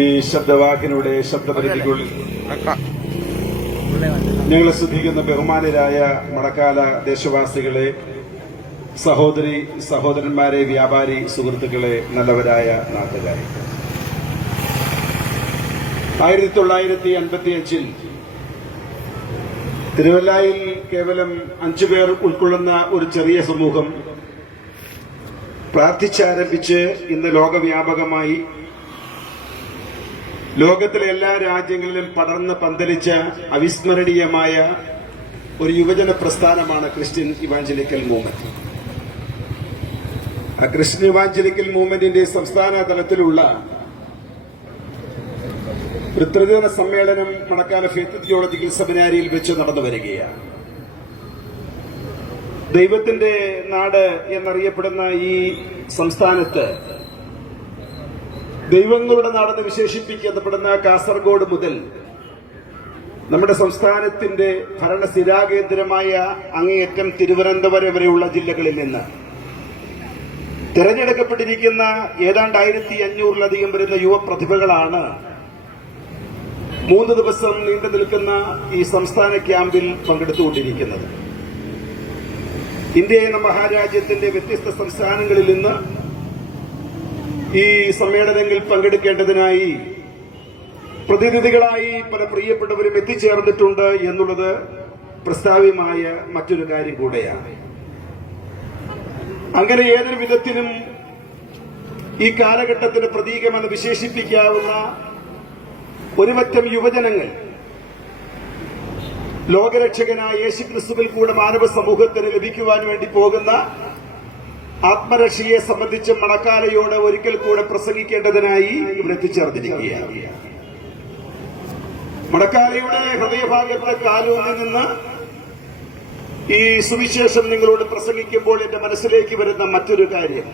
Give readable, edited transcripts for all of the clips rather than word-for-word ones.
ഈ ശബ്ദവാക്കിലൂടെ ശബ്ദപരിധിക്കുള്ളിൽ ഞങ്ങളെ ശ്രദ്ധിക്കുന്ന ബഹുമാനരായ മടക്കാല ദേശവാസികളെ, സഹോദരി സഹോദരന്മാരെ, വ്യാപാരി സുഹൃത്തുക്കളെ, നല്ലവരായ നാട്ടുകാരെ, 1955 തിരുവല്ലായിൽ കേവലം 5 പേർ ഉൾക്കൊള്ളുന്ന ഒരു ചെറിയ സമൂഹം പ്രാർത്ഥിച്ചാരംഭിച്ച് ഇന്ന് ലോകവ്യാപകമായി ലോകത്തിലെ എല്ലാ രാജ്യങ്ങളിലും പടർന്ന് പന്തലിച്ച അവിസ്മരണീയമായ ഒരു യുവജന പ്രസ്ഥാനമാണ് ക്രിസ്ത്യൻ ഇവാഞ്ചലിക്കൽ മൂവ്മെന്റ്. ആ ക്രിസ്ത്യൻ ഇവാഞ്ചലിക്കൽ മൂവ്മെന്റിന്റെ സംസ്ഥാന തലത്തിലുള്ള ഒരു ത്രിദിന സമ്മേളനം മണക്കാല ഫെയ്ത്ത് തിയോളജിക്കൽ സെമിനാരിയിൽ വെച്ച് നടന്നു വരികയാണ്. ദൈവത്തിന്റെ നാട് എന്നറിയപ്പെടുന്ന ഈ സംസ്ഥാനത്ത് ദൈവങ്ങളുടെ നാടെന്ന് വിശേഷിപ്പിക്കപ്പെടുന്ന കാസർഗോഡ് മുതൽ നമ്മുടെ സംസ്ഥാനത്തിന്റെ ഭരണസ്ഥിരാകേന്ദ്രമായ അങ്ങേയറ്റം തിരുവനന്തപുരം വരെയുള്ള ജില്ലകളിൽ നിന്ന് തിരഞ്ഞെടുക്കപ്പെട്ടിരിക്കുന്ന ഏതാണ്ട് 1500-ലധികം വരുന്ന യുവപ്രതിഭകളാണ് 3 ദിവസം നീണ്ടു നിൽക്കുന്ന ഈ സംസ്ഥാന ക്യാമ്പിൽ പങ്കെടുത്തുകൊണ്ടിരിക്കുന്നത്. ഇന്ത്യ എന്ന മഹാരാജ്യത്തിന്റെ വ്യത്യസ്ത സംസ്ഥാനങ്ങളിൽ നിന്ന് ഈ സമ്മേളനങ്ങളിൽ പങ്കെടുക്കേണ്ടതിനായി പ്രതിനിധികളായി പല പ്രിയപ്പെട്ടവരും എത്തിച്ചേർന്നിട്ടുണ്ട് എന്നുള്ളത് പ്രസ്താവ്യമായ മറ്റൊരു കാര്യം കൂടെയാണ്. അങ്ങനെ ഏതൊരു വിധത്തിലും ഈ കാലഘട്ടത്തിന് പ്രതീകമെന്ന് വിശേഷിപ്പിക്കാവുന്ന ഒരുപറ്റം യുവജനങ്ങൾ ലോകരക്ഷകനായ യേശുക്രിസ്തുവിൽ കൂടെ മാനവ സമൂഹത്തിന് ലഭിക്കുവാൻ വേണ്ടി പോകുന്ന ആത്മരക്ഷയെ സംബന്ധിച്ച് മണക്കാലയോട് ഒരിക്കൽ കൂടെ പ്രസംഗിക്കേണ്ടതിനായി ഇവിടെ എത്തിച്ചേർന്നിരിക്കുകയാണ്. മണക്കാലയുടെ ഹൃദയഭാഗത്ത് കാലൂന്നിൽ നിന്ന് ഈ സുവിശേഷം നിങ്ങളോട് പ്രസംഗിക്കുമ്പോൾ എന്റെ മനസ്സിലേക്ക് വരുന്ന മറ്റൊരു കാര്യം,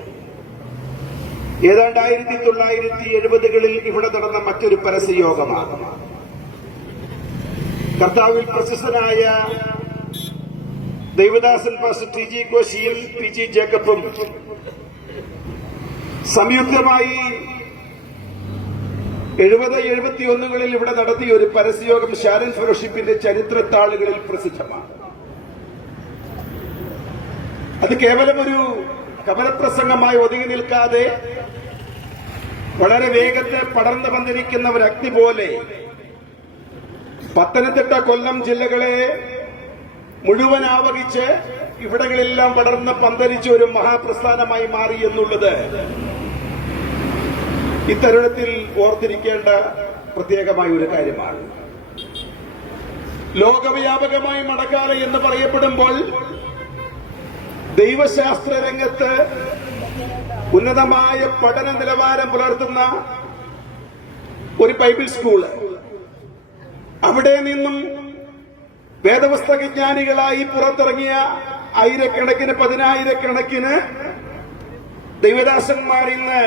ഏതാണ്ട് 1970-കളിൽ ഇവിടെ നടന്ന മറ്റൊരു പരസ്യയോഗമാണ്. കർത്താവിൽ പ്രശസ്തനായ ദൈവദാസൻ പാസ്റ്റർ ടി ജി കോശിയും പി ജി ജേക്കബും സംയുക്തമായി 70-71-കളിൽ ഇവിടെ നടത്തിയ ഒരു പരസ്യയോഗം ഷാരൻ ഫെലോഷിപ്പിന്റെ ചരിത്രത്താളുകളിൽ പ്രസിദ്ധമാണ്. അത് കേവലം ഒരു കപലപ്രസംഗമായി ഒതുങ്ങി നിൽക്കാതെ വളരെ വേഗത്തിൽ പടർന്നു വന്നിരിക്കുന്ന ഒരു അഗ്നി പോലെ പത്തനംതിട്ട, കൊല്ലം ജില്ലകളെ മുഴുവൻ ആവഹിച്ച് ഇവിടങ്ങളെല്ലാം പടർന്ന് പന്തലിച്ച ഒരു മഹാപ്രസ്ഥാനമായി മാറി എന്നുള്ളത് ഇത്തരുണത്തിൽ ഓർത്തിരിക്കേണ്ട പ്രത്യേകമായ ഒരു കാര്യമാണ്. ലോകവ്യാപകമായി മണക്കാല എന്ന് പറയപ്പെടുമ്പോൾ ദൈവശാസ്ത്ര രംഗത്ത് ഉന്നതമായ പഠന നിലവാരം പുലർത്തുന്ന ഒരു ബൈബിൾ സ്കൂള്, അവിടെ നിന്നും വേദപുസ്തകജ്ഞാനികളായി പുറത്തിറങ്ങിയ ആയിരക്കണക്കിന് 10,000-കണക്കിന് ദൈവദാസന്മാർ ഇന്ന്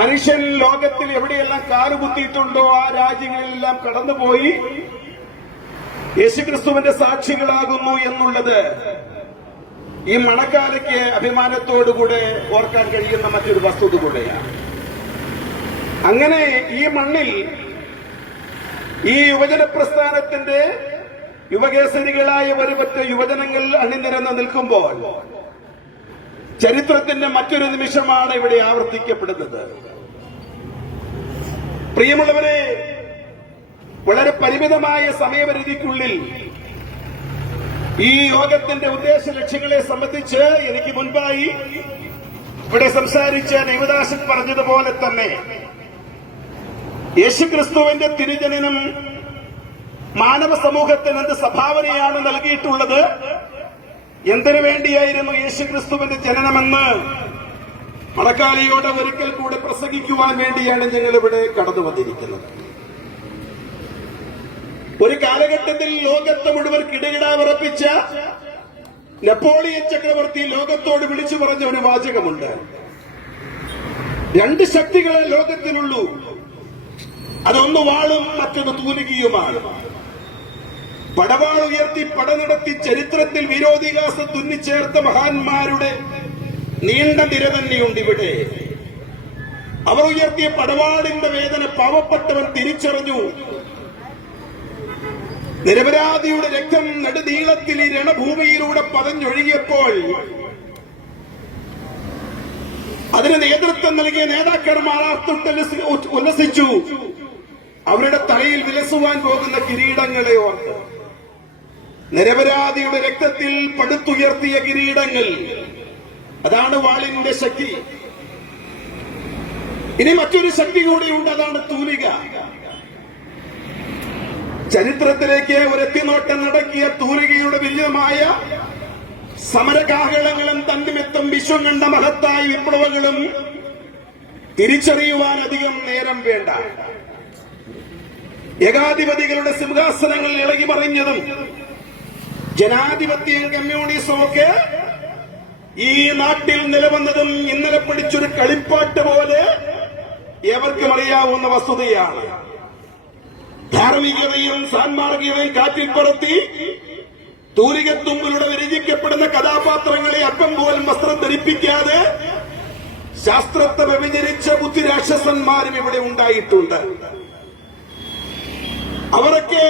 മനുഷ്യൻ ലോകത്തിൽ എവിടെയെല്ലാം കാലുകുത്തിയിട്ടുണ്ടോ ആ രാജ്യങ്ങളിലെല്ലാം കടന്നുപോയി യേശുക്രിസ്തുവിന്റെ സാക്ഷികളാകുന്നു എന്നുള്ളത് ഈ മണക്കാലയ്ക്ക് അഭിമാനത്തോടുകൂടെ ഓർക്കാൻ കഴിയുന്ന മറ്റൊരു വസ്തുത കൂടെയാണ്. അങ്ങനെ ഈ മണ്ണിൽ ഈ യുവജന പ്രസ്ഥാനത്തിന്റെ യുവകേസരികളായ ഒരുപറ്റ യുവജനങ്ങൾ അണിനിരന്ന് നിൽക്കുമ്പോൾ ചരിത്രത്തിന്റെ മറ്റൊരു നിമിഷമാണ് ഇവിടെ ആവർത്തിക്കപ്പെടുന്നത്. പ്രിയമുള്ളവരെ, വളരെ പരിമിതമായ സമയപരിധിക്കുള്ളിൽ ഈ യോഗത്തിന്റെ ഉദ്ദേശ ലക്ഷ്യങ്ങളെ സംബന്ധിച്ച് എനിക്ക് മുൻപായി ഇവിടെ സംസാരിച്ച ദൈവദാസൻ പറഞ്ഞതുപോലെ തന്നെ യേശുക്രിസ്തുവിന്റെ തിരുജനനം മാനവ സമൂഹത്തിന് എന്ത് സംഭാവനയാണ് നൽകിയിട്ടുള്ളത്, എന്തിനു വേണ്ടിയായിരുന്നു യേശുക്രിസ്തുവിന്റെ ജനനമെന്ന് മണക്കാലയോടെ ഒരിക്കൽ കൂടെ പ്രസംഗിക്കുവാൻ വേണ്ടിയാണ് ഞങ്ങൾ ഇവിടെ കടന്നു വന്നിരിക്കുന്നത്. ഒരു കാലഘട്ടത്തിൽ ലോകത്തെ മുഴുവൻ കിടകിട വിറപ്പിച്ച നെപ്പോളിയൻ ചക്രവർത്തി ലോകത്തോട് വിളിച്ചു പറഞ്ഞ ഒരു വാചകമുണ്ട്: 2 ശക്തികളെ ലോകത്തിനുള്ളൂ, അതൊന്ന് വാളും മറ്റൊന്ന് തൂലികയുമാണ്. പടവാൾ ഉയർത്തി പടനടത്തി ചരിത്രത്തിൽ വിരോധികാസം തുന്നിച്ചേർത്ത മഹാന്മാരുടെ നീണ്ട നിര തന്നെയുണ്ട് ഇവിടെ. അവർ ഉയർത്തിയ പടവാളിന്റെ വേദന പാവപ്പെട്ടവൻ തിരിച്ചറിഞ്ഞു. നിരപരാധിയുടെ രക്തം നെടുനീളത്തിൽ ഈ രണഭൂമിയിലൂടെ പതഞ്ഞൊഴുകിയപ്പോൾ അതിന് നേതൃത്വം നൽകിയ നേതാക്കന്മാർ ഉല്ലസിച്ചു. അവരുടെ തലയിൽ വിലസുവാൻ പോകുന്ന കിരീടങ്ങളെ ഓർത്ത്, നിരപരാധിയുടെ രക്തത്തിൽ പടുത്തുയർത്തിയ കിരീടങ്ങൾ, അതാണ് വാളിന്റെ ശക്തി. ഇനി മറ്റൊരു ശക്തി കൂടിയുണ്ട്, അതാണ് തൂലിക. ചരിത്രത്തിലേക്ക് ഒരെത്തിനോട്ടം നടക്കിയ തൂലികയുടെ വിജയമായ സമരകാഹളങ്ങളും തന്നിമിത്തം വിശ്വം കണ്ട മഹത്തായ വിപ്ലവങ്ങളും തിരിച്ചറിയുവാൻ അധികം നേരം വേണ്ട. ഏകാധിപതികളുടെ സിംഹാസനങ്ങൾ ഇളകി മറിഞ്ഞതും ജനാധിപത്യവും കമ്മ്യൂണിസവും ഒക്കെ ഈ നാട്ടിൽ നിലവന്നതും ഇന്നലെ പിടിച്ചൊരു കളിപ്പാട്ട് പോലെ ഏവർക്കും അറിയാവുന്ന വസ്തുതയാണ്. ധാർമ്മികതയും സാൻമാർഗികതയും കാറ്റിൽ പറത്തി തൂലികത്തുമ്പിലൂടെ വിരചിക്കപ്പെടുന്ന കഥാപാത്രങ്ങളെ അല്പം പോലും വസ്ത്രം ധരിപ്പിക്കാതെ ശാസ്ത്രത്തെ വ്യഭിചരിച്ച ബുദ്ധിരാക്ഷസന്മാരും ഇവിടെ ഉണ്ടായിട്ടുണ്ട്. അവരൊക്കെ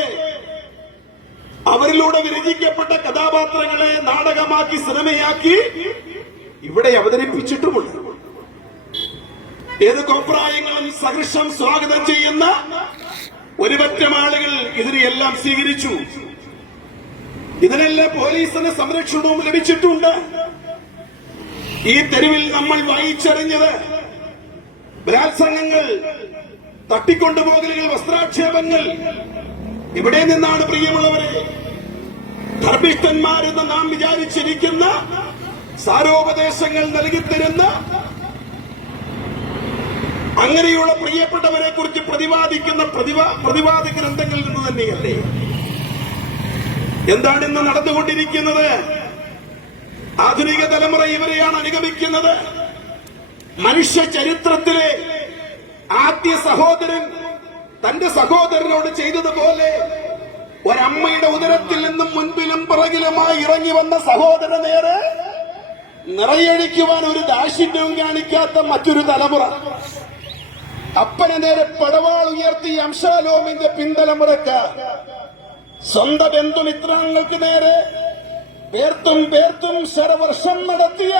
അവരിലൂടെ വിരചിക്കപ്പെട്ട കഥാപാത്രങ്ങളെ നാടകമാക്കി സിനിമയാക്കി ഇവിടെ അവതരിപ്പിച്ചിട്ടുമുണ്ട്. ഏത് കോപ്രായങ്ങളും സഹർഷം സ്വാഗതം ചെയ്യുന്ന ഒരുപറ്റം ആളുകൾ ഇതിനെയെല്ലാം സ്വീകരിച്ചു. ഇതിനെല്ലാം പോലീസിന് സംരക്ഷണവും ലഭിച്ചിട്ടുണ്ട്. ഈ തെരുവിൽ നമ്മൾ വായിച്ചറിഞ്ഞത് ബലാത്സംഗങ്ങൾ, തട്ടിക്കൊണ്ടുപോകലുകൾ, വസ്ത്രാക്ഷേപങ്ങൾ ഇവിടെ നിന്നാണ്. പ്രിയമുള്ളവരെ, ധർമ്മിഷ്ഠന്മാരെന്ന് നാം വിചാരിച്ചിരിക്കുന്ന സാരോപദേശങ്ങൾ നൽകിത്തരുന്ന അങ്ങനെയുള്ള പ്രിയപ്പെട്ടവരെ കുറിച്ച് പ്രതിപാദിക്കുന്ന പ്രതിവാദ ഗ്രന്ഥങ്ങളിൽ നിന്ന് തന്നെയല്ലേ? എന്താണ് ഇന്ന് നടന്നുകൊണ്ടിരിക്കുന്നത്? ആധുനിക തലമുറ ഇവരെയാണ് അനുഗമിക്കുന്നത്. മനുഷ്യ ചരിത്രത്തിലെ ആദ്യ സഹോദരൻ തന്റെ സഹോദരനോട് ചെയ്തതുപോലെ ഒരമ്മയുടെ ഉദരത്തിൽ നിന്നും മുൻപിലും പിറകിലുമായി ഇറങ്ങി വന്ന സഹോദര നേരെ നിറയൊഴിക്കുവാൻ ഒരു ദാക്ഷിണ്യവും കാണിക്കാത്ത മറ്റൊരു തലമുറ. അപ്പനെ നേരെ പടവാൾ ഉയർത്തി അംശാലോമിന്റെ പിന്തലമുറക്കാർ, സ്വന്തം ബന്ധുമിത്രങ്ങൾക്ക് നേരെ പേർത്തും ശരവർഷം നടത്തിയ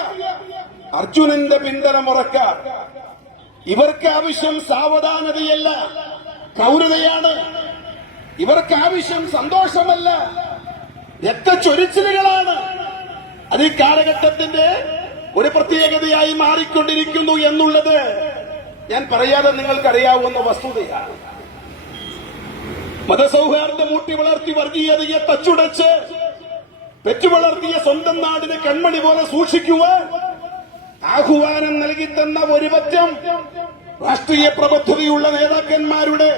അർജുനന്റെ പിന്തലമുറക്കാർ. ഇവർക്ക് ആവശ്യം സാവധാനതയല്ല, ക്രൂരതയാണ്. ഇവർക്ക് ആവശ്യം സന്തോഷമല്ല, രക്തച്ചൊരിച്ചിലുകളാണ്. അത് ഈ കാലഘട്ടത്തിന്റെ ഒരു പ്രത്യേകതയായി മാറിക്കൊണ്ടിരിക്കുന്നു എന്നുള്ളത് ഞാൻ പറയാതെ നിങ്ങൾക്കറിയാവുന്ന വസ്തുതയാണ്. മതസൗഹാർദ്ദം ഊട്ടി വളർത്തി വർഗീയതയെ തച്ചുടച്ച് പെറ്റുവളർത്തിയ സ്വന്തം നാടിനെ കൺമണി പോലെ സൂക്ഷിക്കുവാൻ ആഹ്വാനം നൽകിത്തന്ന ഒരുപറ്റം രാഷ്ട്രീയ പ്രബുദ്ധതയുള്ള നേതാക്കന്മാരുടെ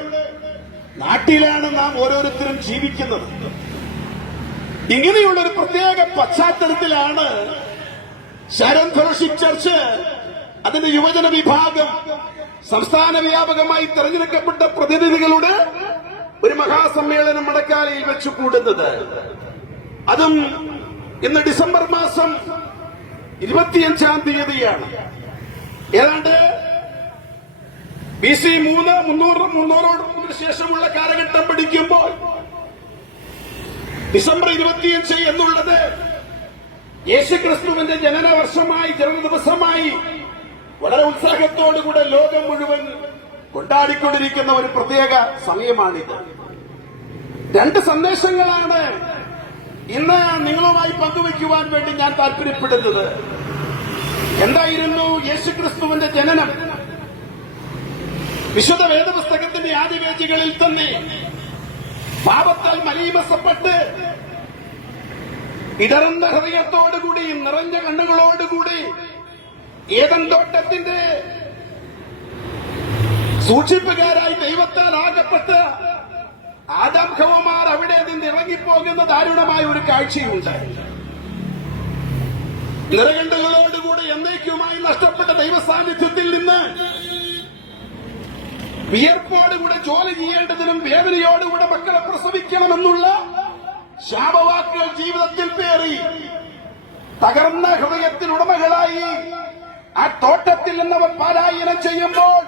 നാട്ടിലാണ് നാം ഓരോരുത്തരും ജീവിക്കുന്നത്. ഇങ്ങനെയുള്ള ഒരു പ്രത്യേക പശ്ചാത്തലത്തിലാണ് ശരൺ ഫെലോഷിപ്പ് ചർച്ച് അതിന്റെ യുവജന വിഭാഗം സംസ്ഥാന വ്യാപകമായി തെരഞ്ഞെടുക്കപ്പെട്ട പ്രതിനിധികളുടെ ഒരു മഹാസമ്മേളനം മടക്കാലയിൽ വെച്ച് കൂടുന്നത്. അതും ഇന്ന് ഡിസംബർ മാസം 25-ാം തീയതിയാണ്. ഏതാണ്ട് BC 300 ശേഷമുള്ള കാലഘട്ടം പഠിക്കുമ്പോൾ ഡിസംബർ 25 എന്നുള്ളത് യേശുക്രിസ്തുവിന്റെ ജനന വർഷമായി, ജനന ദിവസമായി വളരെ ഉത്സാഹത്തോടുകൂടെ ലോകം മുഴുവൻ കൊണ്ടാടിക്കൊണ്ടിരിക്കുന്ന ഒരു പ്രത്യേക സമയമാണിത്. രണ്ട് സന്ദേശങ്ങളാണ് ഇന്ന് നിങ്ങളുമായി പങ്കുവയ്ക്കുവാൻ വേണ്ടി ഞാൻ താല്പര്യപ്പെടുന്നത്. എന്തായിരുന്നു യേശുക്രിസ്തുവിന്റെ ജനനം? വിശുദ്ധ വേദപുസ്തകത്തിന്റെ ആദിവേദികളിൽ തന്നെ പാപത്താൽ മലീമസപ്പെട്ട് ഇടർന്ന ഹൃദയത്തോടുകൂടിയും നിറഞ്ഞ കണ്ണുകളോടുകൂടി ഏദൻ തോട്ടത്തിന്റെ സൂക്ഷിപ്പുകാരായി ദൈവത്താൽ ആകപ്പെട്ട് ആദാം ഹവ്വമാർ അവിടെ നിന്ന് ഇറങ്ങിപ്പോകുന്ന ദാരുണമായ ഒരു കാഴ്ചയുണ്ട്. നിറകണ്ടുകളോടുകൂടി എന്നേക്കുമായി നഷ്ടപ്പെട്ട ദൈവസാന്നിധ്യത്തിൽ നിന്ന് വിയർപ്പോടുകൂടെ ജോലി ചെയ്യേണ്ടതിനും വേദനയോടുകൂടെ മക്കളെ പ്രസവിക്കണമെന്നുള്ള ശാപവാക്കുകൾ ജീവിതത്തിൽ പേറി തകർന്ന ഹൃദയത്തിനുടമകളായി ആ തോട്ടത്തിൽ നിന്നവർ പാലായനം ചെയ്യുമ്പോൾ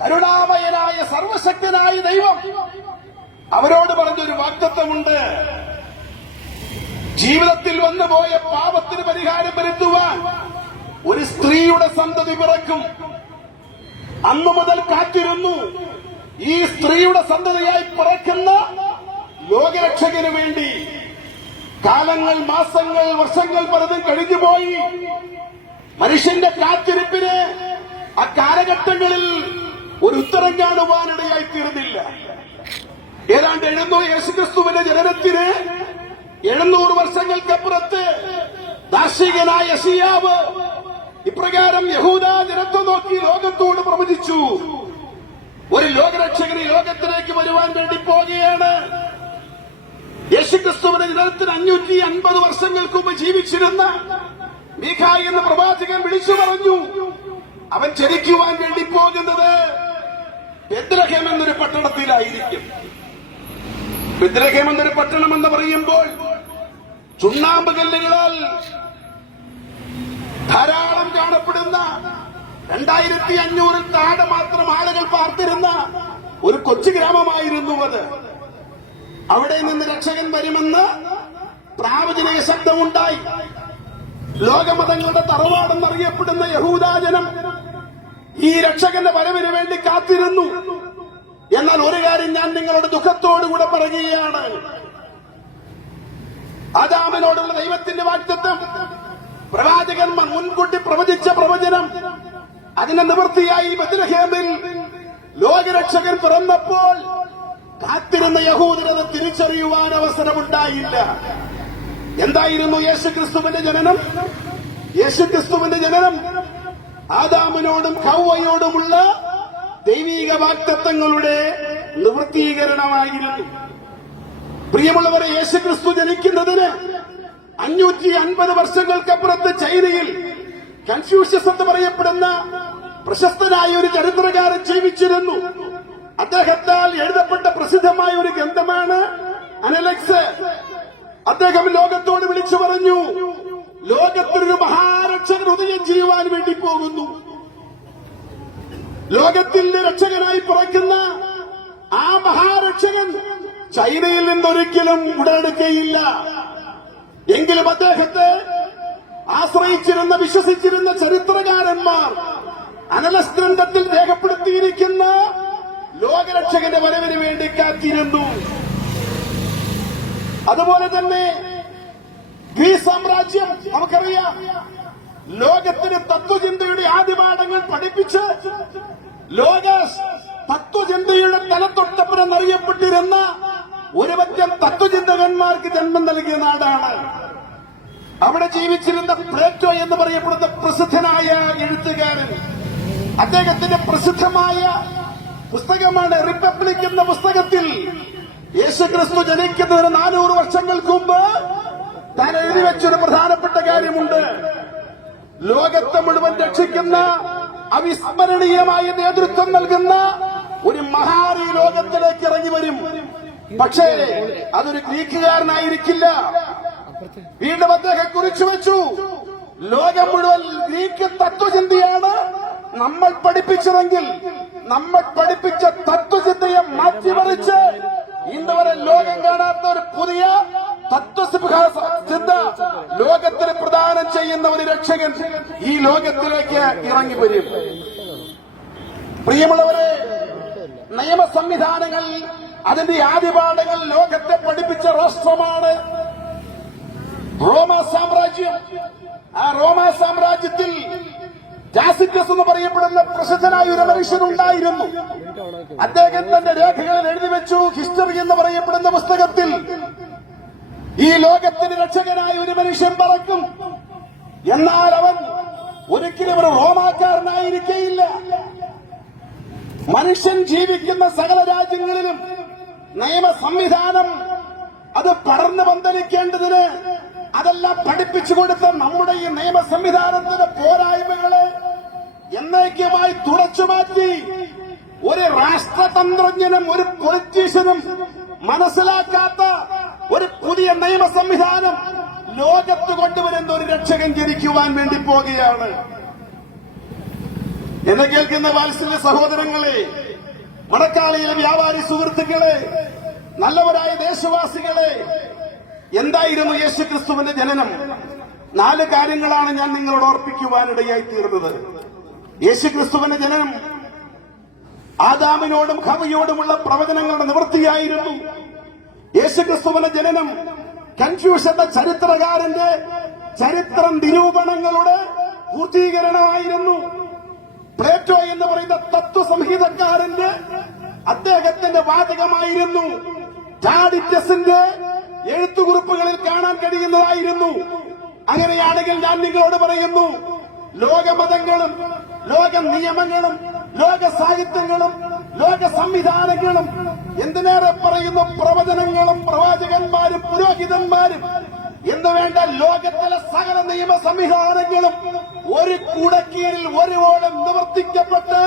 കരുണാമയനായ സർവശക്തനായ ദൈവം അവരോട് പറഞ്ഞൊരു വാഗ്ദത്തമുണ്ട്. ജീവിതത്തിൽ വന്നുപോയ പാപത്തിന് പരിഹാരം വരുത്തുവാൻ ഒരു സ്ത്രീയുടെ സന്തതി പിറക്കും. അന്നു മുതൽ കാത്തിരുന്നു. ഈ സ്ത്രീയുടെ സന്തതിയായി പിറക്കുന്ന ലോകരക്ഷകന് വേണ്ടി കാലങ്ങൾ, മാസങ്ങൾ, വർഷങ്ങൾ പലതും കഴിഞ്ഞുപോയി. മനുഷ്യന്റെ കാത്തിരിപ്പിന് ആ കാലഘട്ടങ്ങളിൽ ഒരു ഉത്തരം കാണുവാനിടയായി തീർന്നില്ല. ഏതാണ്ട് യേശുക്രിസ്തുവിന്റെ ജനനത്തിന് 700 വർഷങ്ങൾക്കപ്പുറത്ത് ദാർശനികനായ യെശയ്യാവ് ഇപ്രകാരം യഹൂദ ജനത്തെ നോക്കി ലോകത്തോട് പ്രവചിച്ചു. ഒരു ലോകരക്ഷകന് ലോകത്തിലേക്ക് വരുവാൻ വേണ്ടി പോകുകയാണ്. യേശുക്രിസ്തുവിന്റെ ജനനത്തിന് 550 വർഷങ്ങൾക്ക് മുമ്പ് ജീവിച്ചിരുന്ന മീഖായി എന്ന പ്രവാചകൻ വിളിച്ചു പറഞ്ഞു, അവൻ ജനിക്കുവാൻ വേണ്ടി പോകുന്നത് ബെത്ലഹേം എന്നൊരു പട്ടണത്തിലായിരിക്കും. ബെത്ലഹേം എന്നൊരു പട്ടണം എന്ന് പറയുമ്പോൾ ചുണ്ണാമ്പ് കല്ലുകളാൽ ധാരാളം കാണപ്പെടുന്ന 2500 താഴെ മാത്രം ആളുകൾ പാർത്തിരുന്ന ഒരു കൊച്ചു ഗ്രാമമായിരുന്നു അത്. അവിടെ നിന്ന് രക്ഷകൻ വരുമെന്ന് പ്രാവചനിക ശബ്ദമുണ്ടായി. ലോകമതങ്ങളുടെ തറവാടെന്നറിയപ്പെടുന്ന യഹൂദാജനം ഈ രക്ഷകന്റെ വരവിന് വേണ്ടി കാത്തിരുന്നു. എന്നാൽ ഒരു കാര്യം ഞാൻ നിങ്ങളുടെ ദുഃഖത്തോടുകൂടെ പറയുകയാണ്. ആദാമിനോടുള്ള ദൈവത്തിന്റെ വാഗ്ദത്തം, പ്രവാചകൻ മുൻകൂട്ടി പ്രവചിച്ച പ്രവചനം, അതിന്റെ നിവൃത്തിയായി ബെത്ലഹേമിൽ ലോകരക്ഷകൻ പിറന്നപ്പോൾ കാത്തിരുന്ന യഹൂദരത് തിരിച്ചറിയുവാൻ അവസരമുണ്ടായില്ല. എന്തായിരുന്നു യേശുക്രിസ്തുവിന്റെ ജനനം? യേശുക്രിസ്തുവിന്റെ ജനനം ആദാമിനോടും ഹവ്വയോടുമുള്ള ദൈവീക വാഗ്ദത്തങ്ങളുടെ നിവൃത്തീകരണമായിരുന്നു. പ്രിയമുള്ളവരെ, യേശുക്രിസ്തു ജനിക്കുന്നതിന് 550 വർഷങ്ങൾക്കപ്പുറത്ത് ചൈനയിൽ കൺഫ്യൂഷ്യസ് എന്ന് പറയപ്പെടുന്ന പ്രശസ്തനായ ഒരു ചരിത്രകാരൻ ജീവിച്ചിരുന്നു. അദ്ദേഹത്താൽ എഴുതപ്പെട്ട പ്രസിദ്ധമായ ഒരു ഗ്രന്ഥമാണ് അനലക്സ്. അദ്ദേഹം ലോകത്തോട് വിളിച്ചു പറഞ്ഞു, ലോകത്തിനൊരു മഹാരക്ഷകൻ ഉദയം ചെയ്യുവാൻ വേണ്ടി പോകുന്നു. ലോകത്തിന്റെ രക്ഷകനായി പിറക്കുന്ന ആ മഹാരക്ഷകൻ ചൈനയിൽ നിന്നൊരിക്കലും ഉടലെടുക്കുകയില്ല. എങ്കിലും അദ്ദേഹത്തെ ആശ്രയിച്ചിരുന്ന, വിശ്വസിച്ചിരുന്ന ചരിത്രകാരന്മാർ അനലസ് ഗ്രന്ഥത്തിൽ രേഖപ്പെടുത്തിയിരിക്കുന്ന ലോകരക്ഷകന്റെ വരവിന് വേണ്ടി കാത്തിരുന്നു. അതുപോലെ തന്നെ ഗ്രീസ് സാമ്രാജ്യം നമുക്കറിയാം. ലോകത്തിന് തത്വചിന്തയുടെ ആദിപാഠങ്ങൾ പഠിപ്പിച്ച് ലോക തത്വചിന്തയുടെ തലത്തൊട്ടപ്പുറന്നറിയപ്പെട്ടിരുന്ന ഒരുപറ്റം തത്വചിന്തകന്മാർക്ക് ജന്മം നൽകിയ നാടാണ്. അവിടെ ജീവിച്ചിരുന്ന പ്ലേറ്റോ എന്ന് പറയപ്പെടുന്ന പ്രസിദ്ധനായ എഴുത്തുകാരൻ, അദ്ദേഹത്തിന്റെ പ്രസിദ്ധമായ പുസ്തകമാണ് റിപ്പബ്ലിക് എന്ന പുസ്തകത്തിൽ യേശുക്രിസ്തു ജനിക്കുന്നതിന് 400 വർഷങ്ങൾക്ക് മുമ്പ് താൻ എഴുതി വെച്ചൊരു പ്രധാനപ്പെട്ട കാര്യമുണ്ട്. ലോകത്തെ മുഴുവൻ രക്ഷിക്കുന്ന അവിസ്മരണീയമായ നേതൃത്വം നൽകുന്ന ഒരു മഹാൻ ഈ ലോകത്തിലേക്ക് ഇറങ്ങി വരും. പക്ഷേ അതൊരു ഗ്രീക്കുകാരനായിരിക്കില്ല. വീണ്ടും അദ്ദേഹം കുറിച്ചു വെച്ചു, ലോകം മുഴുവൻ ഗ്രീക്ക് തത്വചിന്തയാണ് നമ്മൾ പഠിപ്പിച്ചതെങ്കിൽ നമ്മൾ പഠിപ്പിച്ച തത്വചിന്തയെ മാറ്റിമറിച്ച് ഇന്നുവരെ ലോകം കാണാത്ത ഒരു പുതിയ തത്വസിദ്ധാന്ത ലോകത്തിന് പ്രദാനം ചെയ്യുന്ന ഒരു രക്ഷകൻ ഈ ലോകത്തിലേക്ക് ഇറങ്ങി വരും. പ്രിയമുള്ളവരെ, നിയമ സംവിധാനങ്ങൾ, അതിന്റെ ആദിപാഠങ്ങൾ ലോകത്തെ പഠിപ്പിച്ച രാഷ്ട്രമാണ് റോമാ സാമ്രാജ്യം. ആ റോമാ സാമ്രാജ്യത്തിൽ ജാസിറ്റസ് എന്ന് പറയപ്പെടുന്ന പ്രസിദ്ധനായ ഒരു മനുഷ്യനുണ്ടായിരുന്നു. അദ്ദേഹം തന്റെ രേഖകളിൽ എഴുതി വെച്ചു, ഹിസ്റ്ററി എന്ന് പറയപ്പെടുന്ന പുസ്തകത്തിൽ, ഈ ലോകത്തിന് രക്ഷകനായ ഒരു മനുഷ്യൻ പറക്കും. എന്നാൽ അവൻ ഒരിക്കലും ഒരു റോമാക്കാരനായിരിക്കയില്ല. മനുഷ്യൻ ജീവിക്കുന്ന സകല രാജ്യങ്ങളിലും നിയമ സംവിധാനം അത് പടർന്നു പന്തലിക്കേണ്ടതിന് അതെല്ലാം പഠിപ്പിച്ചു കൊടുത്ത നമ്മുടെ ഈ നിയമ സംവിധാനത്തിന്റെ പോരായ്മകളെ എന്നേക്കുമായി തുടച്ചു മാറ്റി ഒരു രാഷ്ട്രതന്ത്രജ്ഞനും ഒരു പൊളിറ്റീഷ്യനും മനസ്സിലാക്കാത്ത ഒരു പുതിയ നിയമ സംവിധാനം ലോകത്ത് കൊണ്ടുവരുന്ന ഒരു രക്ഷകൻ ജനിക്കുവാൻ വേണ്ടി പോകുകയാണ്. എന്നെ കേൾക്കുന്ന വാത്സല്യ സഹോദരങ്ങളെ, മടക്കാളിയിലെ വ്യാപാരി സുഹൃത്തുക്കളെ, നല്ലവരായ ദേശവാസികളെ, എന്തായിരുന്നു യേശുക്രിസ്തുവിന്റെ ജനനം? 4 കാര്യങ്ങളാണ് ഞാൻ നിങ്ങളോട് ഓർപ്പിക്കുവാനിടയായി തീർന്നത്. യേശുക്രിസ്തുവിന്റെ ജനനം ആദാമിനോടും ഹവ്വയോടുമുള്ള പ്രവചനങ്ങളുടെ നിവൃത്തിയായിരുന്നു. യേശുക്രിസ്തുവിന്റെ ജനനം കൺഫ്യൂഷന്റെ ചരിത്രകാരന്റെ ചരിത്ര നിരൂപണങ്ങളുടെ പൂർത്തീകരണമായിരുന്നു. പ്ലേറ്റോ എന്ന് പറയുന്ന തത്വസംഹിതക്കാരന്റെ അദ്ദേഹത്തിന്റെ വാചകമായിരുന്നു. ടാഡിറ്റസിന്റെ എഴുത്തുകുറിപ്പുകളിൽ കാണാൻ കഴിയുന്നതായിരുന്നു. അങ്ങനെയാണെങ്കിൽ ഞാൻ നിങ്ങളോട് പറയുന്നു, ലോകമതങ്ങളും ലോക നിയമങ്ങളും ലോക സാഹിത്യങ്ങളും ലോക സംവിധാനങ്ങളും എന്തിനേറെ പറയുന്നു പ്രവചനങ്ങളും പ്രവാചകന്മാരും പുരോഹിതന്മാരും എന്ന് വേണ്ട ലോകത്തിലെ സകല നിയമ സംവിധാനങ്ങളും ഒരു കുടക്കീഴിൽ ഒരുവോളം നിവർത്തിക്കപ്പെട്ട്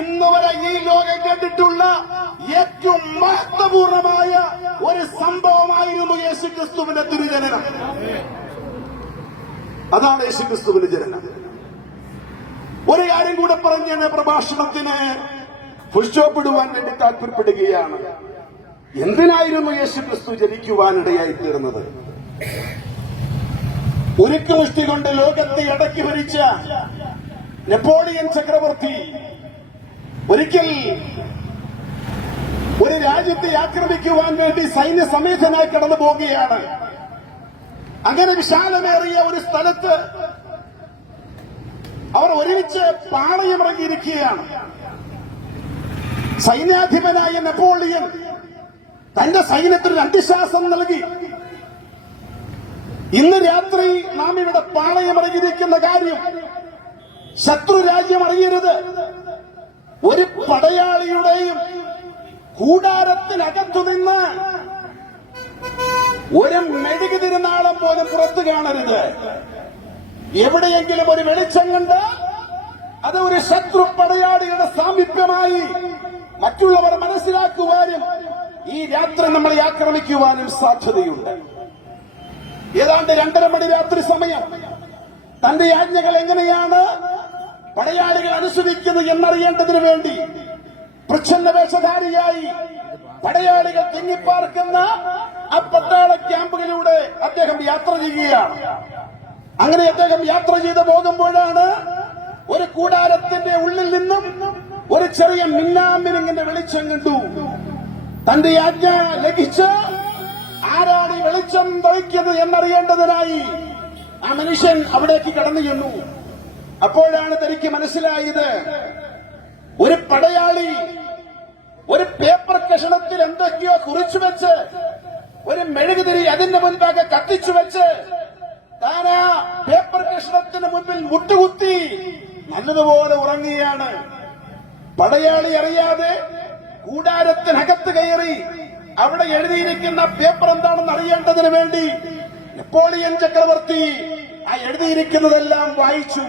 ഇന്നുവരെ ഈ ലോകം കണ്ടിട്ടുള്ള ഏറ്റവും മഹത്വപൂർണമായ ഒരു സംഭവമായിരുന്നു യേശുക്രിസ്തുവിന്റെ തിരുജനനം. അതാണ് യേശുക്രിസ്തുവിന്റെ ജനനം. ഒരു കാര്യം കൂടെ പറഞ്ഞ് ഞാൻ പ്രഭാഷണത്തിന് പുഷ്ടിപ്പെടുവാൻ വേണ്ടി താല്പര്യപ്പെടുകയാണ്. എന്തിനായിരുന്നു യേശുക്രിസ്തു ജനിക്കുവാനിടയായി തീർന്നത്? ഉരുക്കുമുഷ്ടി കൊണ്ട് ലോകത്തെ അടക്കി ഭരിച്ച നെപ്പോളിയൻ ചക്രവർത്തി ഒരിക്കൽ ഒരു രാജ്യത്തെ ആക്രമിക്കുവാൻ വേണ്ടി സൈന്യ സമേതനായി കടന്നു പോവുകയാണ്. അങ്ങനെ വിശാലമേറിയ ഒരു സ്ഥലത്ത് അവർ ഒരുമിച്ച് പാളയമിറങ്ങിയിരിക്കുകയാണ്. സൈന്യാധിപനായ നെപ്പോളിയൻ തന്റെ സൈന്യത്തിന് അന്ത്യശ്വാസം നൽകി. ഇന്ന് രാത്രി നാം ഇവിടെ പാളയമിറങ്ങിയിരിക്കുന്ന കാര്യം ശത്രു രാജ്യം അറിയരുത്. ഒരു പടയാളിയുടെയും കൂടാരത്തിനകത്തുനിന്ന് ഒരു മെഴുകു തിരുനാളം പോലും പുറത്തു കാണരുത്. എവിടെയെങ്കിലും ഒരു വെളിച്ചം കണ്ട് അത് ഒരു ശത്രു പടയാളിയുടെ സാമീപ്യമായി മറ്റുള്ളവർ മനസ്സിലാക്കുവാനും ഈ രാത്രി നമ്മളെ ആക്രമിക്കുവാനും സാധ്യതയുണ്ട്. ഏതാണ്ട് 2:30 മണി രാത്രി സമയം തന്റെ ആജ്ഞകൾ എങ്ങനെയാണ് പടയാളികൾ അനുസരിക്കുന്നത് എന്നറിയേണ്ടതിനു വേണ്ടി പ്രച്ഛന്ന വേഷധാരിയായി പടയാളികൾ തിങ്ങിപ്പാർക്കുന്ന ആ പട്ടാള ക്യാമ്പുകളിലൂടെ അദ്ദേഹം യാത്ര ചെയ്യുകയാണ്. അങ്ങനെ അദ്ദേഹം യാത്ര ചെയ്ത് പോകുമ്പോഴാണ് ഒരു കൂടാരത്തിന്റെ ഉള്ളിൽ നിന്നും ഒരു ചെറിയ മിന്നാമിനിങ്ങിന്റെ വെളിച്ചം കണ്ടു. തന്റെ ആജ്ഞ ലഭിച്ച് ആരാണ് ഈ വെളിച്ചം വഹിക്കുന്നത് എന്നറിയേണ്ടതിനായി ആ മനുഷ്യൻ അവിടേക്ക് കടന്നു ചെന്നു. അപ്പോഴാണ് തനിക്ക് മനസ്സിലായത്, ഒരു പടയാളി ഒരു പേപ്പർ കഷണത്തിൽ എന്തൊക്കെയോ കുറിച്ചു വെച്ച് ഒരു മെഴുകുതിരി അതിന്റെ മുൻപാകെ കത്തിച്ചു വെച്ച് താൻ ആ പേപ്പർ കഷണത്തിന് മുൻപിൽ മുട്ടുകുത്തി നല്ലതുപോലെ ഉറങ്ങുകയാണ്. പടയാളി അറിയാതെ കൂടാരത്തിനകത്ത് കയറി അവിടെ എഴുതിയിരിക്കുന്ന പേപ്പർ എന്താണെന്ന് അറിയേണ്ടതിന് വേണ്ടി നെപ്പോളിയൻ ചക്രവർത്തി ആ എഴുതിയിരിക്കുന്നതെല്ലാം വായിച്ചു.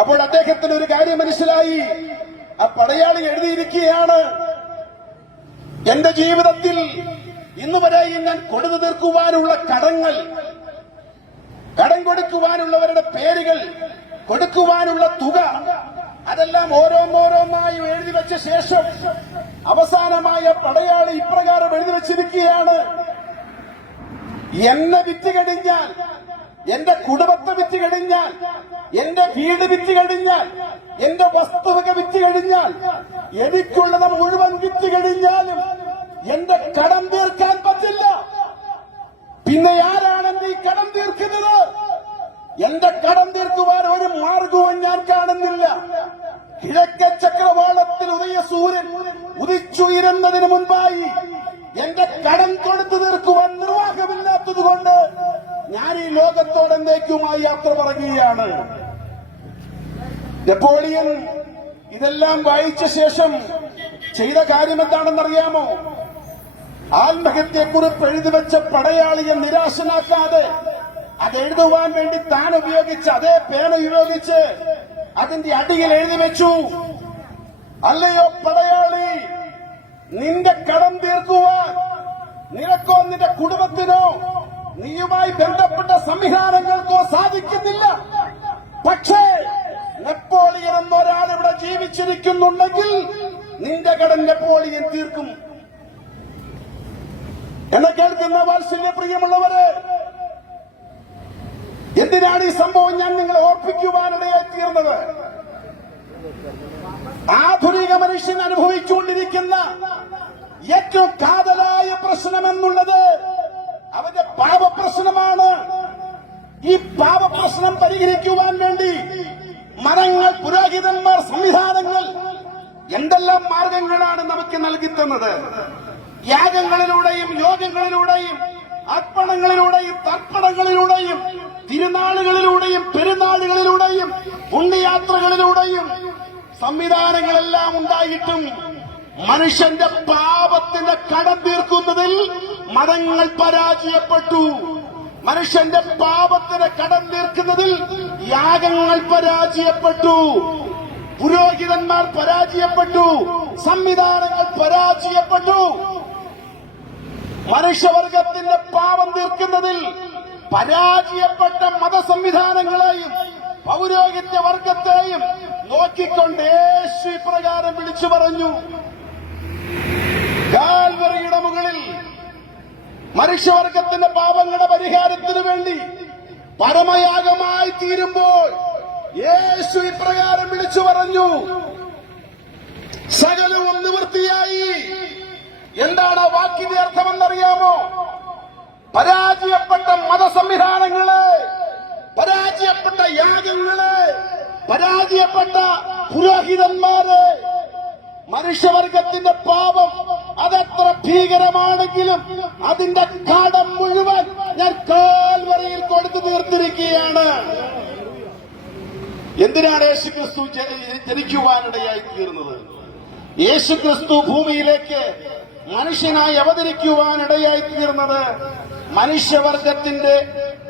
അപ്പോൾ അദ്ദേഹത്തിന് ഒരു കാര്യം മനസ്സിലായി. ആ പടയാളി എഴുതിയിരിക്കുകയാണ്, എന്റെ ജീവിതത്തിൽ ഇന്നുവരെയും ഞാൻ കൊടുത്തു തീർക്കുവാനുള്ള കടങ്ങൾ, കടം കൊടുക്കുവാനുള്ളവരുടെ പേരുകൾ, കൊടുക്കുവാനുള്ള തുക, അതെല്ലാം ഓരോന്നോരോന്നായി എഴുതി വെച്ച ശേഷം അവസാനമായ പടയാളി ഇപ്രകാരം എഴുതി വെച്ചിരിക്കുകയാണ്, എന്നെ വിറ്റ് കഴിഞ്ഞാൽ, എന്റെ കുടുംബത്തെ വിറ്റ് കഴിഞ്ഞാൽ, എന്റെ വീട് വിറ്റ് കഴിഞ്ഞാൽ, എന്റെ വസ്തുവക വിറ്റ് കഴിഞ്ഞാൽ, എനിക്കുള്ളത് മുഴുവൻ വിറ്റ് കഴിഞ്ഞാലും എന്റെ കടം തീർക്കാൻ പറ്റില്ല. പിന്നെ ആരാണ് എന്റെ ഈ കടം തീർക്കുന്നത്? എന്റെ കടം തീർക്കുവാൻ ഒരു മാർഗവും ഞാൻ കാണുന്നില്ല. കിഴക്കേ ചക്രവാളത്തിൽ ഉദയസൂര്യൻ ഉദിച്ചുയരുന്നതിന് മുൻപായി എന്റെ കടം കൊടുത്തു തീർക്കുവാൻ നിർവാഹമില്ലാത്തതുകൊണ്ട് ഞാൻ ഈ ലോകത്തോട് എന്നേക്കുമായി യാത്ര പറയുകയാണ്. നെപ്പോളിയൻ ഇതെല്ലാം വായിച്ച ശേഷം ചെയ്ത കാര്യം എന്താണെന്നറിയാമോ? ആത്മഹത്യക്കുറിപ്പ് എഴുതി വെച്ച പടയാളിയെ നിരാശനാക്കാതെ അതെഴുതുവാൻ വേണ്ടി താൻ ഉപയോഗിച്ച് അതേ പേന ഉപയോഗിച്ച് അതിന്റെ അടിയിൽ എഴുതി വെച്ചു, അല്ലയോ പടയാളി, നിന്റെ കടം തീർക്കുവാൻ നിനക്കോ നിന്റെ കുടുംബത്തിനോ നീയുമായി ബന്ധപ്പെട്ട സംവിധാനങ്ങൾക്കോ സാധിക്കുന്നില്ല. പക്ഷേ നെപ്പോളിയൻ എന്നൊരാൾ ഇവിടെ ജീവിച്ചിരിക്കുന്നുണ്ടെങ്കിൽ നിന്റെ കടം നെപ്പോളിയൻ തീർക്കും. എന്നെ കേൾക്കുന്ന വാത്സല്യ പ്രിയമുള്ളവരെ, എന്തിനാണ് ഈ സംഭവം ഞാൻ നിങ്ങളെ ഓർപ്പിക്കുവാനിടയായി തീർന്നത്? ആധുനിക മനുഷ്യൻ അനുഭവിച്ചുകൊണ്ടിരിക്കുന്ന ഏറ്റവും കാതലായ പ്രശ്നമെന്നുള്ളത് അവന്റെ പാപപ്രശ്നമാണ്. ഈ പാപപ്രശ്നം പരിഹരിക്കുവാൻ വേണ്ടി മതങ്ങൾ, പുരോഹിതന്മാർ, സംവിധാനങ്ങൾ എന്തെല്ലാം മാർഗങ്ങളാണ് നമുക്ക് നൽകിത്തന്നത്? യാഗങ്ങളിലൂടെയും യോഗങ്ങളിലൂടെയും അർപ്പണങ്ങളിലൂടെയും തർപ്പണങ്ങളിലൂടെയും തിരുനാളുകളിലൂടെയും പെരുന്നാളുകളിലൂടെയും പുണ്യയാത്രകളിലൂടെയും സംവിധാനങ്ങളെല്ലാം ഉണ്ടായിട്ടും മനുഷ്യന്റെ പാപത്തിന്റെ കടം തീർക്കുന്നതിൽ മതങ്ങൾ പരാജയപ്പെട്ടു. മനുഷ്യന്റെ പാപത്തിന് കടം തീർക്കുന്നതിൽ യാഗങ്ങൾ പരാജയപ്പെട്ടു, പുരോഹിതന്മാർ പരാജയപ്പെട്ടു, സംവിധാനങ്ങൾ പരാജയപ്പെട്ടു. മനുഷ്യവർഗത്തിന്റെ പാപം തീർക്കുന്നതിൽ പരാജയപ്പെട്ട മതസംവിധാനങ്ങളെയും പൗരോഹിത്യ വർഗത്തെയും നോക്കിക്കൊണ്ട് യേശു ഇപ്രകാരം വിളിച്ചു പറഞ്ഞു: കാൽവറിയുടെ മുകളിൽ മനുഷ്യവർഗത്തിന്റെ പാപങ്ങളുടെ പരിഹാരത്തിനു വേണ്ടി പരമയാഗമായി തീരുമ്പോൾ യേശു ഇപ്രകാരം വിളിച്ചു പറഞ്ഞു: സകലവും നിവൃത്തിയായി. എന്താണ് ആ വാക്കിന്റെ അർത്ഥമെന്നറിയാമോ? പരാജയപ്പെട്ട മതസംവിധാനങ്ങളെ, പരാജയപ്പെട്ട യാഗങ്ങളെ, പരാജയപ്പെട്ട പുരോഹിതന്മാരെ, മനുഷ്യവർഗത്തിന്റെ പാപം അതെത്ര ഭീകരമാണെങ്കിലും അതിന്റെ കടം മുഴുവൻ ഞാൻ കാൽവറിയിൽ കൊടുത്തു തീർത്തിരിക്കുകയാണ്. എന്തിനാണ് യേശുക്രിസ്തു ജനിക്കുവാനിടയായി തീർന്നത്? യേശുക്രിസ്തു ഭൂമിയിലേക്ക് മനുഷ്യനായി അവതരിക്കുവാനിടയായി തീർന്നത് മനുഷ്യവർഗത്തിന്റെ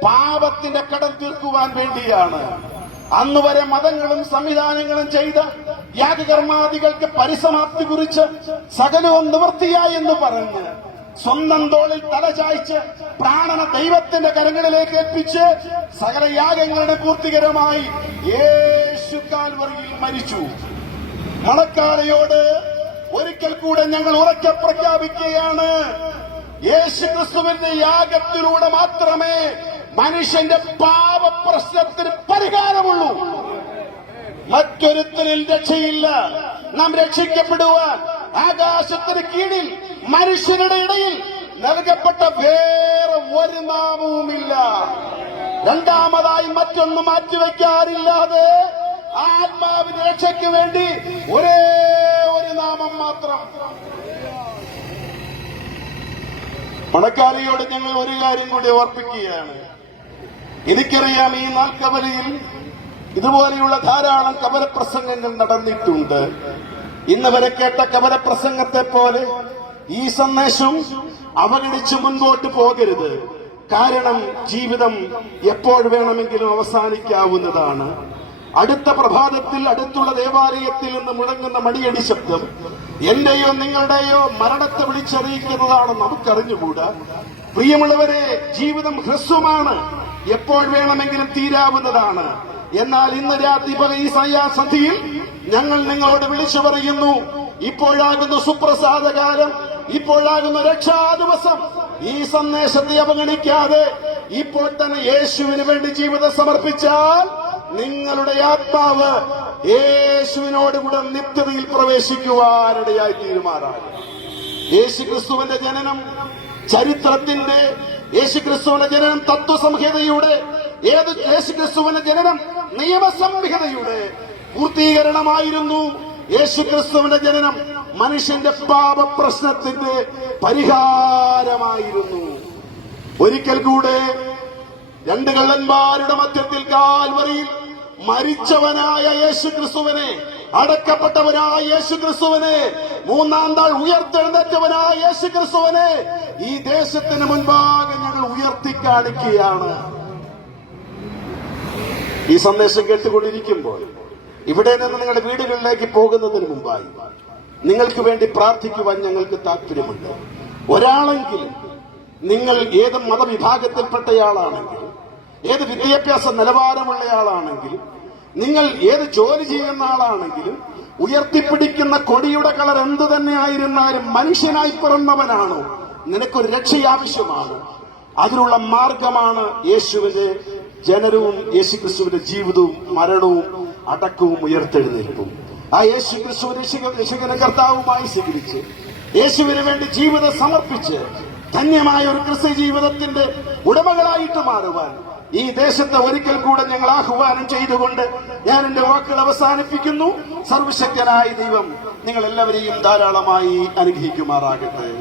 പാപത്തിന്റെ കടം തീർക്കുവാൻ വേണ്ടിയാണ്. അന്നുവരെ മതങ്ങളും സംവിധാനങ്ങളും ചെയ്ത യാഗകർമാദികൾക്ക് പരിസമാപ്തി കുറിച്ച് സകലവും നിവൃത്തിയായി എന്ന് പറഞ്ഞ് സ്വന്തം തോളിൽ തലചായ്ച്ച് പ്രാണന ദൈവത്തിന്റെ കരങ്ങളിലേക്ക് ഏൽപ്പിച്ച് സകല യാഗങ്ങളുടെ പൂർത്തികരമായി യേശു കാൽവറിയിൽ മരിച്ചു. മണക്കാലയോട് ഒരിക്കൽ കൂടെ ഞങ്ങൾ ഉറക്കെ പ്രഖ്യാപിക്കുകയാണ്: യേശുക്രിസ്തുവിന്റെ യാഗത്തിലൂടെ മാത്രമേ മനുഷ്യന്റെ പാപപ്രശ്നത്തിന് പരിഹാരമുള്ളൂ. മറ്റൊരുത്തരിൽ രക്ഷയില്ല. നാം രക്ഷിക്കപ്പെടുവാൻ ആകാശത്തിന് കീഴിൽ മനുഷ്യരുടെ ഇടയിൽ നൽകപ്പെട്ട വേറെ ഒരു നാമവുമില്ല. രണ്ടാമതായി മറ്റൊന്നും മാറ്റിവെക്കാറില്ലാതെ ആത്മാവിന്റെ രക്ഷയ്ക്ക് വേണ്ടി ഒരേ ഒരു നാമം മാത്രം. മണക്കാലിയോട് ഞങ്ങൾ ഒരു കാര്യം കൂടി ഓർപ്പിക്കുകയാണ്. എനിക്കറിയാം, ഈ നാൽക്കവലയിൽ ഇതുപോലെയുള്ള ധാരാളം കവലപ്രസംഗങ്ങൾ നടന്നിട്ടുണ്ട്. ഇന്ന് വരെ കേട്ട കവലപ്രസംഗത്തെ പോലെ ഈ സന്ദേശം അവഗണിച്ച് മുൻപോട്ട് പോകരുത്. കാരണം ജീവിതം എപ്പോൾ വേണമെങ്കിലും അവസാനിക്കാവുന്നതാണ്. അടുത്ത പ്രഭാതത്തിൽ അടുത്തുള്ള ദേവാലയത്തിൽ നിന്ന് മുഴങ്ങുന്ന മണിയടി ശബ്ദം എന്റെയോ നിങ്ങളുടെയോ മരണത്തെ വിളിച്ചറിയിക്കുന്നതാണ് നമുക്കറിഞ്ഞുകൂടാ. പ്രിയമുള്ളവരെ, ജീവിതം ഹ്രസ്വമാണ്, എപ്പോൾ വേണമെങ്കിലും തീരാവുന്നതാണ്. എന്നാൽ ഇന്ന് രാത്രി ഈ സന്ധ്യയിൽ ഞങ്ങൾ നിങ്ങളോട് വിളിച്ചു പറയുന്നു: ഇപ്പോഴാകുന്ന സുപ്രസാദകാലം, ഇപ്പോഴാകുന്ന രക്ഷാദിവസം. ഈ സന്ദേശത്തെ അവഗണിക്കാതെ ഇപ്പോൾ തന്നെ യേശുവിന് വേണ്ടി ജീവിതം സമർപ്പിച്ചാൽ നിങ്ങളുടെ ആത്മാവ് യേശുവിനോടുകൂടെ നിത്യതയിൽ പ്രവേശിക്കുവാനിടയായി തീരുമാറാണ്. യേശുക്രിസ്തുവിന്റെ ജനനം ചരിത്രത്തിന്റെ, യേശുക്രിസ്തുവിന്റെ ജനനം തത്വസംഹിതയുടെ, യേശുക്രിസ്തുവിന്റെ ജനനം നിയമസംഹിതയുടെ പൂർത്തീകരണമായിരുന്നു. യേശുക്രിസ്തുവിന്റെ ജനനം മനുഷ്യന്റെ പാപപ്രശ്നത്തിന്റെ പരിഹാരമായിരുന്നു. ഒരിക്കൽ കൂടെ രണ്ട് കള്ളന്മാരുടെ മധ്യത്തിൽ കാൽവറിയിൽ മരിച്ചവനായ യേശുക്രിസ്തുവിനെ, അടക്കപ്പെട്ടവനായ യേശുക്രിസ്തുവിനെ, മൂന്നാം നാൾ ഉയർത്തെഴുന്നേറ്റവനായ യേശുക്രിസ്തുവിനെ ഈ ദേശത്തിന് മുൻപാകെ ഞങ്ങൾ ഉയർത്തിക്കാണിക്കുകയാണ്. ഈ സന്ദേശം കേട്ടുകൊണ്ടിരിക്കുമ്പോൾ ഇവിടെ നിന്ന് നിങ്ങളുടെ വീടുകളിലേക്ക് പോകുന്നതിന് മുമ്പായി നിങ്ങൾക്ക് വേണ്ടി പ്രാർത്ഥിക്കുവാൻ ഞങ്ങൾക്ക് താല്പര്യമുണ്ട്. ഒരാളെങ്കിലും, നിങ്ങൾ ഏത് മതവിഭാഗത്തിൽപ്പെട്ടയാളാണെങ്കിൽ, ഏത് വിദ്യാഭ്യാസ നിലവാരമുള്ളയാളാണെങ്കിൽ, നിങ്ങൾ ഏത് ജോലി ചെയ്യുന്ന ആളാണെങ്കിലും ഉയർത്തിപ്പിടിക്കുന്ന കൊടിയുടെ കളർ എന്തു തന്നെ ആയിരുന്നാലും മനുഷ്യനായി പിറന്നവനാണോ, നിനക്കൊരു രക്ഷ ആവശ്യമാണ്. അതിനുള്ള മാർഗമാണ് യേശുവിന്റെ ജനനവും യേശുക്രിസ്തുവിന്റെ ജീവിതവും മരണവും അടക്കവും ഉയർത്തെഴുന്നേൽപ്പും. ആ യേശുക്രിസ്തുവിനെ രക്ഷകനെ കർത്താവുമായി സ്വീകരിച്ച് യേശുവിന് വേണ്ടി ജീവിതം സമർപ്പിച്ച് ധന്യമായ ഒരു ക്രിസ്ത്യ ജീവിതത്തിന്റെ ഉടമകളായിട്ട് മാറുവാൻ ഈ ദേശത്തെ ഒരിക്കൽ കൂടെ ഞങ്ങൾ ആഹ്വാനം ചെയ്തുകൊണ്ട് ഞാൻ എന്റെ വാക്കുകൾ അവസാനിപ്പിക്കുന്നു. സർവശക്തനായ ദൈവം നിങ്ങൾ എല്ലാവരെയും ധാരാളമായി അനുഗ്രഹിക്കുമാറാകട്ടെ.